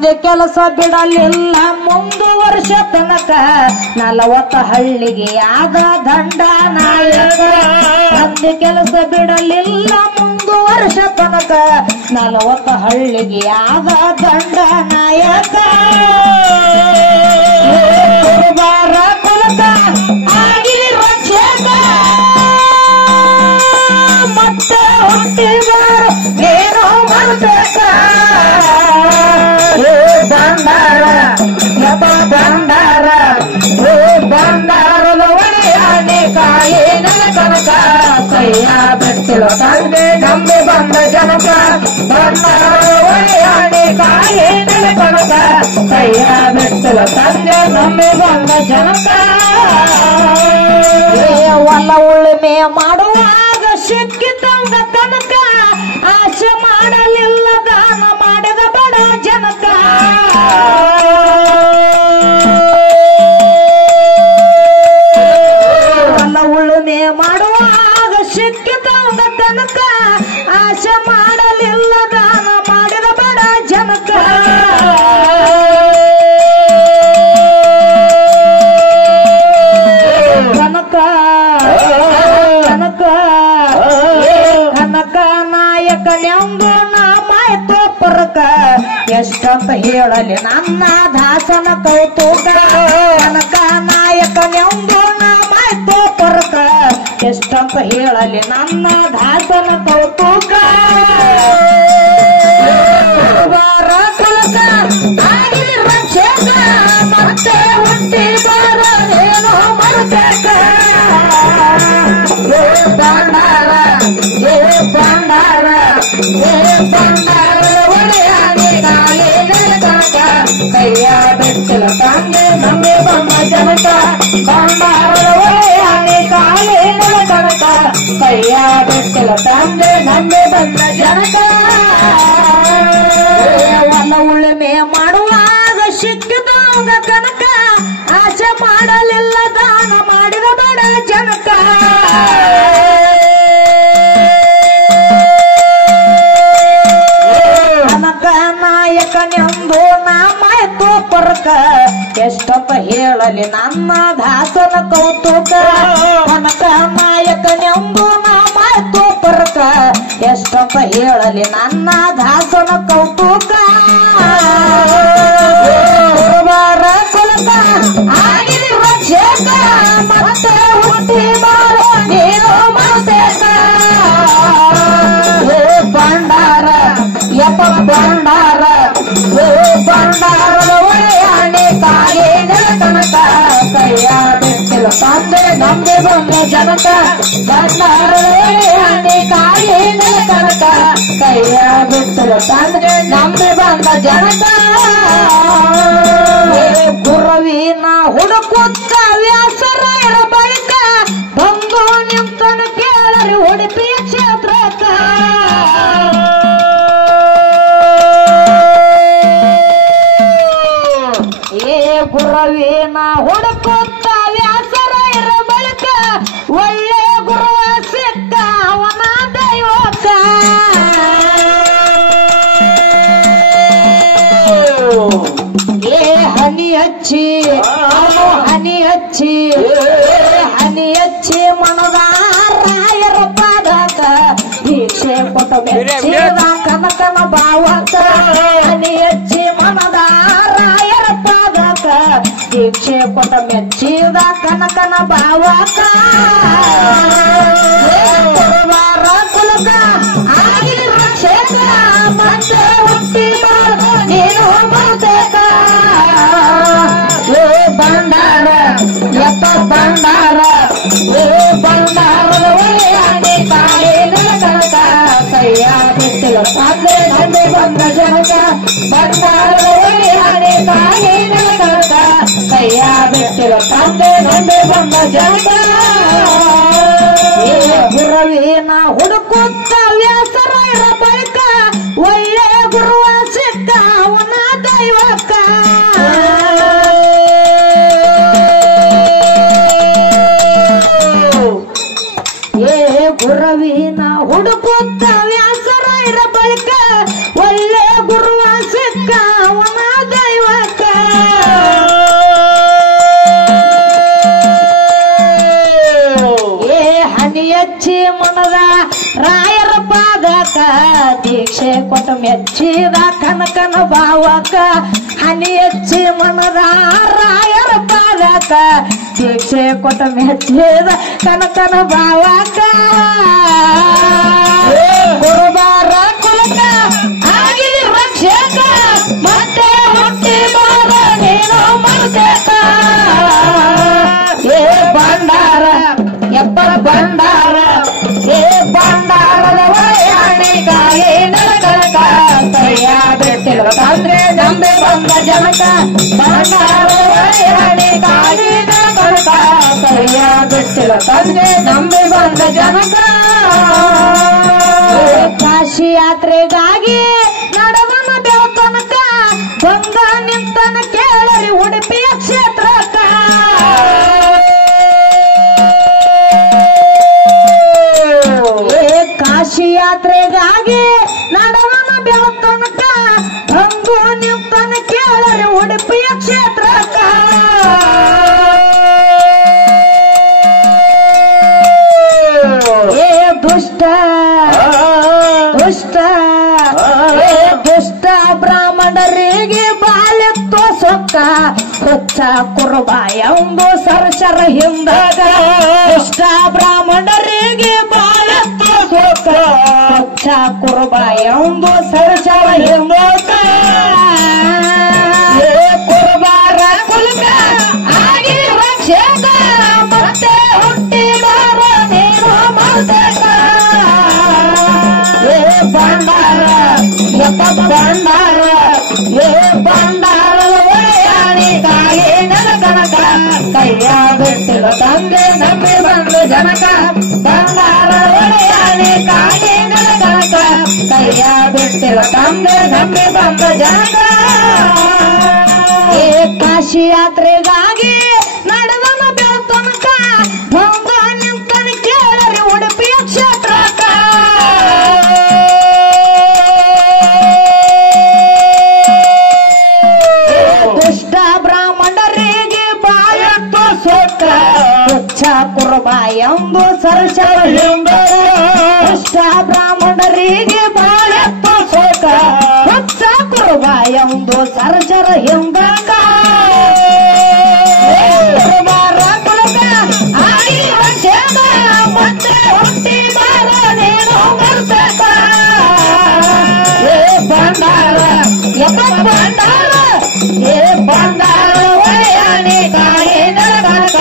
ತಂದೆ ಕೆಲಸ ಬಿಡಲಿಲ್ಲ ಮುಂದುವರ್ಷ ತನಕ 40 ಹಳ್ಳಿಗೆ ಆದ ದಂಡ ನಾಯಕ ತಂದೆ ಕೆಲಸ ಬಿಡಲಿಲ್ಲ ಮುಂದುವರ್ಷ ತನಕ 40 ಹಳ್ಳಿಗೆ ಆದ ದಂಡ ನಾಯಕ ಬಾರ ಕುಲಕ ಆಗಿರಿ ರಕ್ಷಕ ಮತ್ತೆ ಹುಟ್ಟಿದಾರ ಏನೋ ಮಾಡಬೇಕ ಬಂಡಾರ ಯಪ ಬಂಡಾರ ಬಂಡಾರದ ಒಡೆಯಾನೆ ಕಾಯಿ ಕನಕ ಕೈಯ ಬೆಟ್ಟಿಲ ತಂದೆ ನಂಬಿ ಬಂದ ಜನಕ ಬಂಡಾರದ ಒಡೆಯಾನೆ ಕಾಯಿ ಕನಕ ಕೈಯ ಬೆಟ್ಟಿಲ ತಂದೆ ನಂಬಿ ಬಂದ ಜನಕ ಹೊಲ ಉಳುಮೆ ಮಾಡುವಾಗ ಸಿಕ್ಕಿದಂಗ ತನಕ ಆಸೆ ಮಾಡಲಿಲ್ಲ ದಾನ ಮಾಡಿದ ಬಡ ಜನಕ ಹೊಲ ಉಳುಮೆ ಮಾಡುವಾಗ ಸಿಕ್ಕಿದಂಗ ತನಕ ಆಸೆ ಮಾಡಲಿಲ್ಲ ದಾನ ಮಾಡಿದ ಬಡ ಜನಕ ನಾಯಕನೆಂದು ನಾಮಾಯ್ತು ಪರಕ ಎಷ್ಟಂತ ಹೇಳಲಿ ನನ್ನ ದಾಸನ ಕೌತುಕ ಕನಕ ನಾಯಕನೆಂದು ನಾಮಾಯ್ತು ಪರಕ ಎಷ್ಟಂತ ಹೇಳಲಿ ನನ್ನ ದಾಸನ ಕೌತುಕ ಬಾರ ಕನಕ ಆಗಿರಿ ರಕ್ಷಕ ಮತ್ತೆ ಹುಟ್ಟಿ ಬರಲೇನೋ ಮರಬೇಕ ಬಂಡಾರ ಬಂಡಾರ ಬಂಡಾರ ಒಡೆಯಾನೆ ಕಾಲೇ ಕನಕ ಕೈಯ ಬೆಟ್ಟಲ ತಂದೆ ನಂಬಿ ಬಂದ ಜನಕ ಬಂಡಾರ ಒಡೆಯಾನೆ ಕಾಲೇ ಕನಕ ಕೈಯ ಬೆಟ್ಟಲ ತಂದೆ ನಂಬಿ ಬಂದ ಜನಕ ಹೊಲ ಉಳುಮೆ ಮಾಡುವಾಗ ಸಿಕ್ಕಿದಂಗ ಕನಕ ಆಸೆ ಮಾಡಲಿಲ್ಲ ದಾನ ಮಾಡಿದ ಬಡ ಜನಕ ನಾಯಕನೆಂದು ನಾಮಾಯ್ತು ಪರಕ ಎಷ್ಟಪ್ಪ ಹೇಳಲಿ ನನ್ನ ದಾಸನ ಕೌತುಕ ಕನಕ ನಾಯಕನೆಂದು ನಾಮಾಯ್ತು ಪರಕ ಎಷ್ಟಪ್ಪ ಹೇಳಲಿ ನನ್ನ ದಾಸನ ಕೌತುಕ ಬಾರ ಕುಲಕ ಆಗಿರಿ ರಕ್ಷಕ ಮತ್ತೆ ಹುಟ್ಟಿ ಬಾರ ನೀನು ಮಾಡಬೇಕ ಬಂಡಾರ ಯಪ ಬಂಡಾರ ಬಂಡಾರದ ಒಡೆಯಾನೆ ಕಾಯಿ ಕನಕ ಕೈಯ ಬೆಟ್ಟಿಲ ತಂದೆ ನಂಬಿ ಬಂದ ಜನಕ ಬಂಡಾರದ ಒಡೆಯಾನೆ ಕಾಯಿ ಕನಕ ಕೈಯ ಬೆಟ್ಟಿಲ ತಂದೆ ನಂಬಿ ಬಂದ ಜನಕ ಗುರವಿನ ಹುಡುಕುತ್ತ ವ್ಯಾಸರಾಯರ ಬಳಿಕ ಬಂದು ನಿಂತನು ಕೇಳರಿ ಉಡುಪಿ ಕ್ಷೇತ್ರಕ್ಕ ಗುರುವಿನ ಹುಡುಕುತ್ತ ವ್ಯಾಸರಾಯರ ಬಳಿಕ ಒಳ್ಳೆ ಗುರು ಸಿಕ್ಕ ಅವನ ದೈವಕ್ಕ ಹನಿ ಹಚ್ಚಿ ಹನಿ ಹಚ್ಚಿ ಮನದ ರಾಯರ ಪಾದಕ ದೀಕ್ಷೆ ಕೊಟ್ಟ ಮೆಚ್ಚಿದ ಕನಕನ ಭಾವಕ ಹನಿ ಹಚ್ಚಿ ಮನದ ರಾಯರ ಪಾದಕ ದೀಕ್ಷೆ ಕೊಟ್ಟ ಮೆಚ್ಚಿದ ಕನಕನ ಭಾವಕ ಬಾರ ಕುಲಕ ಆಗಿರಿ ರಕ್ಷಕ ಮತ್ತೆ ಹುಟ್ಟಿ ಬಾರ ನೀನು ಬರಬೇಕ ಬಂಡಾರ ಯಪ್ಪ ಬಂಡಾರ ಬಂಡಾರದ ಒಡೆಯಾನೆ ಕಾಲೇ ಕನಕ ಕೈಯ ಬೆಟ್ಟಿಲ ತಂದೆ ನಂಬಿ ಬಂದ ಜನಕ ಬಂಡಾರದ ಒಡೆಯಾನೆ ಕಾಲೇ ಕನಕ ಕೈಯ ಬೆಟ್ಟಿಲ ತಂದೆ ನಂಬಿ ಬಂದ ಜನಕ ಗುರುವಿನ ಹುಡುಕುತ್ತ ವ್ಯಾಸರಾಯರ ಬಳಿಕ ಒಳ್ಳೆ ಗುರುವ ಸಿಕ್ಕ ಅವನ ದೈವಕ್ಕ ಗುರುವಿನ ಹುಡುಕುತ್ತ ವ್ಯಾಸರಾಯರ ಬಳಿಕ ಒಳ್ಳೆ ಗುರುವ ಸಿಕ್ಕ ಅವನ ರಾಯರ ಪಾದಕ ದೀಕ್ಷೆ ಕೊಟ್ಟು ಮೆಚ್ಚಿದ ಕನಕನ ಭಾವಕ ಹನಿ ಹೆಚ್ಚಿ ಮನದ ರಾಯರ ಪಾದಕ ದೀಕ್ಷೆ ಕೊಟ್ಟು ಮೆಚ್ಚಿದ ಕನಕನ ಭಾವಕ ಗುರುಬಾರ ಕುಲಕ ಆಗಿದೆ ರಕ್ಷಕ ಮತ್ತೆ ಹುಟ್ಟಿ ಬಾರ ನೀನು ಮರುತೇಕ ಏ ಭಂಡಾರ ಎಪ್ಪರ ಭಂಡಾರ ಏ ಭಂಡಾರದ ವಯಾಣಿಕಾಯಿ ನರಕನಕ ಕೈಯ ಬಿಟ್ಟಿಲ್ಲ ತಂದ್ರೆ ನಂಬಿ ಬಂದ ಜನಕ ಭಂಡಾರದ ವಯಾಣಿಕಾಯಿ ನರಕನಕ ಕೈಯ ಬಿಟ್ಟಿಲ್ಲ ತಂದ್ರೆ ನಂಬಿ ಬಂದ ಜನಕ ಕಾಶಿ ಯಾತ್ರೆಗಾಗಿ ನಡವನ ದೇವತನಕ ಬಂದ ನಿಂತನ ಕೇಳರಿ ಉಡುಪಿಯ ಕ್ಷೇತ್ರಕ್ಕ ಕಾಶಿ ಯಾತ್ರೆಗಾಗಿ ನಡವನ ಬೆಳತನಕ ಬಂದು ನಿಂತನ ಕೇಳರಿ ಉಡುಪಿಯ ಕ್ಷೇತ್ರಕ್ಕ ಏ ದುಷ್ಟ ದುಷ್ಟ ಏ ದುಷ್ಟ ಬ್ರಾಹ್ಮಣರಿಗೆ ಬಾಲ್ಯತ್ವ ಸೊಕ್ಕ ಹುಚ್ಚ ಕುರುಬ ಎಂಬ ಸರಸರ ಹಿಂದಾಗ ದುಷ್ಟ ಬ್ರಾಹ್ಮಣರಿಗೆ ಬಾಲ್ಯತ್ವ ಸೊಕ್ಕ ಹುಚ್ಚ ಕುರುಬ ಎಂಬ ಸರಸರ ಹಿಂದಾಗ ಏ ಕುರುಬಾರ ಕುಲಕ ಆಗಿ ರಕ್ಷಕ ಮತ್ತೆ ಹುಟ್ಟಿ ಬಾರ ನೀನು ಮರುತೇಕ ಏ ಭಂಡಾರ ಎಪ್ಪ ಭಂಡಾರ ಏ ಭಂಡಾರದ ವಯಾಣಿಕಾಯಿ ನರಕನಕ ಕೈಯ ಬಿಟ್ಟಿಲ್ಲ ತಂದೆ ನಂಬಿ ಬಂದ ಜನಕ ಭಂಡಾರದ ವಯಾಣಿಕಾಯಿ ನರಕನಕ ಕೈಯ ಬಿಟ್ಟಿಲ್ಲ ತಂದೆ ನಂಬಿ ಬಂದ ಜನಕ ಏ ಕಾಶಿ ಯಾತ್ರೆಗಾಗಿ ನಡೆದನ ಬೆಳತನಕ ಬಂದ ನಿಂತನ ಕೇಳರಿ ಉಡುಪಿಯ ಕ್ಷೇತ್ರಕ್ಕ ದುಷ್ಟ ಬ್ರಾಹ್ಮಣರಿಗೆ ಬಾಯತ್ವ ಸೊಕ್ಕ ಹುಚ್ಚ ಕುರುಬ ಎಂಬ ಸರಸರ ಹಿಂದಾಗ ದುಷ್ಟ ಬ್ರಾಹ್ಮಣರಿಗೆ ಬಾಯತ್ವ ಸೊಕ್ಕ ಹುಚ್ಚ ಕುರುಬ ಎಂಬ ಸರಸರ ಹಿಂದಾಗ ಕುರುಬಾರ ಕುಲಕ ಆಗಿ ರಕ್ಷಕ ಮತ್ತೆ ಹುಟ್ಟಿ ಬಾರ ನೀನು ಮರುತೇಕ ಏ ಭಂಡಾರ ಎಪ್ಪ ಭಂಡಾರ ಏ ಭಂಡಾರ ವಯಾಣಿಕಾಯಿ ನರಕನಕ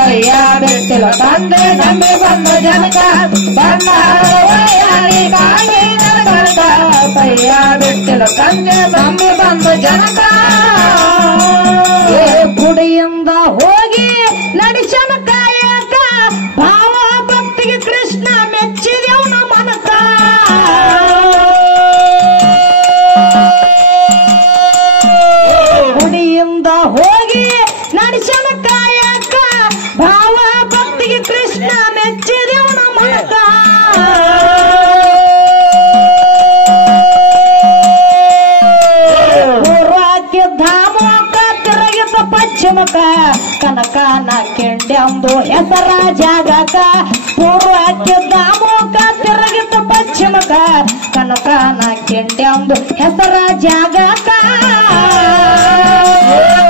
ಕೈಯ ಬಿಟ್ಟಿಲ್ಲ ತಂದೆ ನಂಬಿ ಬಂದ ಜನಕ ಭಂಡಾರ ವಯಾಣಿಕಾಯಿ ನರಕನಕ ಕೈಯ ಬಿಟ್ಟಿಲ್ಲ ತಂದೆ ನಂಬಿ ಬಂದ ಜನಕ ಏ ಗುಡಿಯಿಂದ ಹೋಗಿ ನಡೆಸನ ಕಾಯಕ ಭಾವ ಭಕ್ತಿಗೆ ಕೃಷ್ಣ ಮೆಚ್ಚಿದೆವನ ಮನಕ ಗುಡಿಯಿಂದ ಹೋಗಿ ನಡೆಸನ ಕಾಯಕ ಭಾವ ಭಕ್ತಿಗೆ ಕೃಷ್ಣ ಮೆಚ್ಚಿದೆವನ ಮನಕ ಪೂರ್ವಕ್ಕೆ ಧಾಮಕ ತಿರುಗಿದ ಪಶ್ಚಿಮಕ ಕನಕನ ಕೆಂಡೆಂದು ಹೆಸರ ಜಾಗಕ ಪೂರ್ವಕ್ಕೆ ಧಾಮಕ ತಿರುಗಿದ ಪಶ್ಚಿಮಕ ಕನಕನ ಕೆಂಡೆಂದು ಹೆಸರ ಜಾಗಕ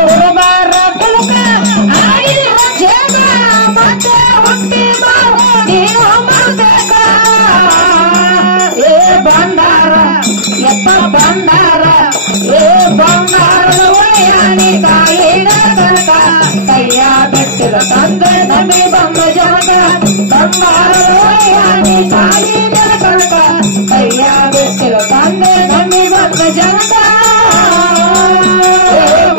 ಕುರುಬಾರ ಕುಲಕ ಆಗಿ ರಕ್ಷಕ ಮತ್ತೆ ಹುಟ್ಟಿ ಬಾರ ನೀನು ಮರುತೇಕ ಏ ಭಂಡಾರ ಎಪ್ಪ ಭಂಡಾರ ಏ ಭಂಡಾರದ ವಯಾಣಿಕಾಯಿ ನರಕನಕ ಕೈಯ ಬಿಟ್ಟಿಲ್ಲ ತಂದೆ ನಂಬಿ ಬಂದ ಜನಕ ಭಂಡಾರದ ವಯಾಣಿಕಾಯಿ ನರಕನಕ ಕೈಯ ಬಿಟ್ಟಿಲ್ಲ ತಂದೆ ನಂಬಿ ಬಂದ ಜನಕ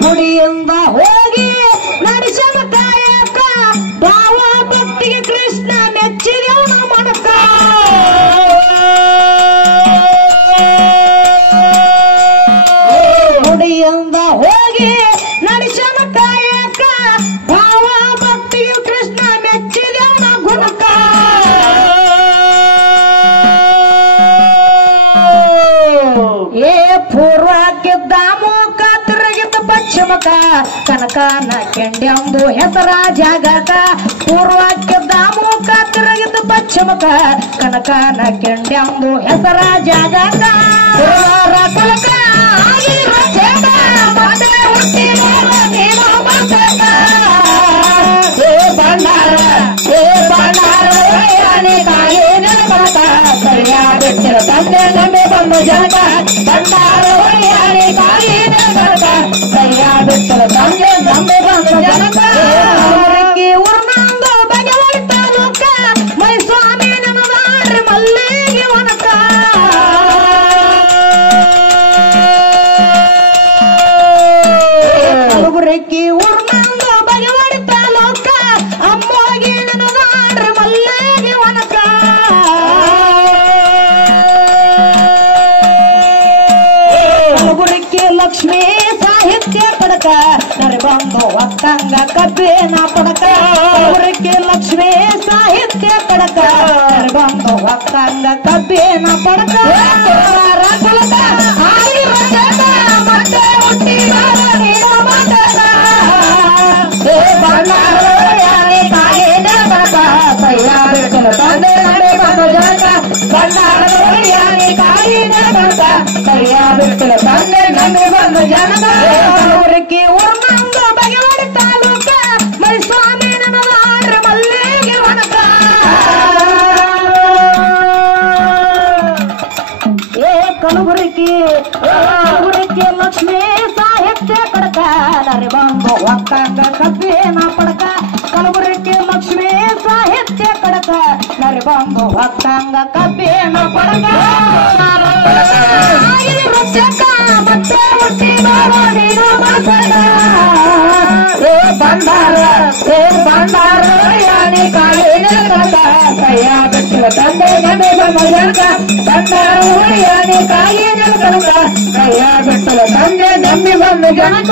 ಗುಡಿಯಿಂದ ಹೋಗಿ ನಡೆಸನ ಕಾಯಕ ಭಾವ ಭಕ್ತಿಗೆ ಕೃಷ್ಣ ಮೆಚ್ಚಿದೆವನ ಮನಕ ಗುಡಿಯಿಂದ ಹೋಗಿ ನಡೆಸನ ಕಾಯಕ ಭಾವ ಭಕ್ತಿಗೆ ಕೃಷ್ಣ ಮೆಚ್ಚಿದೆವನ ಗುಣಕ ಏ ಪೂರ್ವಕ್ಕೆ ದಾಮೋಕ ತಿರುಗಿದ ಪಶ್ಚಿಮಕ ಕನಕನ ಕೆಂಡೆಂದು ಹೆಸರ ಜಾಗಕ ಪೂರ್ವಕ್ಕೆ ದಾಮುಕ ತಿರುಗಿದ ಪಶ್ಚಿಮಕ ಕನಕನ ಕೆಂಡ್ಯಂದು ಹೆಸರ ಜಾಗಕ ಕಲಕ ಆಗಿರೋ ಚೇತ ಮತ್ತೆ ಹುಟ್ಟಿ ನೀನು ಬಂದಕ ಬಂಡಾರ ಕಾಯಿ ನೆನಪಕ ಸರಿಯಾದ ತಂದೆ ನಂಬೆ ಬಂದು ಜನಕ ಬಂಡಾರ ಕಾಯಿ ನೆನಪಕ ಸರಿಯಾದ ತಂದೆ ನಂಬೆ ಬಂದು ಜನಕ ಊರ್ನಂದು ಬಗೆವಡಿ ತಾಲೂಕ ಮೈ ಸ್ವಾಮಿ ನೆನವಾಡ್ರಿ ಮಲ್ಲಿಗೆ ವನಕ ಕಲಬುರಗಿ ಊರ್ನಂದು ಬಗೆವಡಿ ತಾಲೂಕ ಅಮ್ಮೋಗಿ ನೆನವಾಡ್ರಿ ಮಲ್ಲಿಗೆ ವನಕ ಕಲಬುರಗಿ ಲಕ್ಷ್ಮೀ ಸಾಹಿತ್ಯ ಪಡಕ ನರಬಂದು ಒತ್ತಂಗ ಕಬ್ಬಿನ ಪಡಕ ಕಲಬುರಗಿ ಲಕ್ಷ್ಮೀ ಸಾಹಿತ್ಯ ಪಡಕ ನರಬಂದು ಒತ್ತಂಗ ಕಬ್ಬಿನ ಪಡಕ ಪಲಕ ಆಗಿರೋ ಚೇತ ಮತ್ತೆ ಹುಟ್ಟಿ ನೀನು ಬಂದಕ ಬಂಡಾರ ಕಾಯಿ ನೆನಪಕ ಸರಿಯಾದ ತಂದೆ ನಂಬೆ ಬಂದು ಜನಕ ಬಂಡಾರ ಕಾಯಿ ನೆನಪಕ ಸರಿಯಾದ ತಂದೆ ನಂಬೆ ಬಂದು ಜನಕ ಕಲಬುರಗಿ ಊರ್ನಂದು ಬಗೆವಡಿ ತಾಲೂಕ ಮೈ ಸ್ವಾಮಿ ನೆನವಾಡ್ರಿ ಮಲ್ಲಿಗೆ ವನಕ ಕಲಬುರಗಿ ಲಕ್ಷ್ಮೀ ಸಾಹಿತ್ಯ ಪಡಕ ನರಬಂದು ಒಕ್ಕಂಗ ಕಬ್ಬಿನ ಪಡಕ ಕಲಬುರಗಿ ಲಕ್ಷ್ಮೀ ಸಾಹಿತ್ಯ ಪಡಕ ನರಬಂದು ಒಕ್ಕಂಗ ಕಬ್ಬಿನ ಪಡಕ ಮತ್ತೆ ಹುಟ್ಟಿ ನೀನು ಬಂಡಾರ ಕಾಯಿ ನೆನಪಕ ಕೈಯ ಬಿಟ್ಟಿರ ತಂದೆ ನಂಬೆ ಬಂದು ಜನಕ ಬಂಡಾರ ಕಾಯಿ ನೆನಪಕ ಕೈಯ ಬಿಟ್ಟಿರ ತಂದೆ ನಂಬಿ ಬಂದು ಜನಕ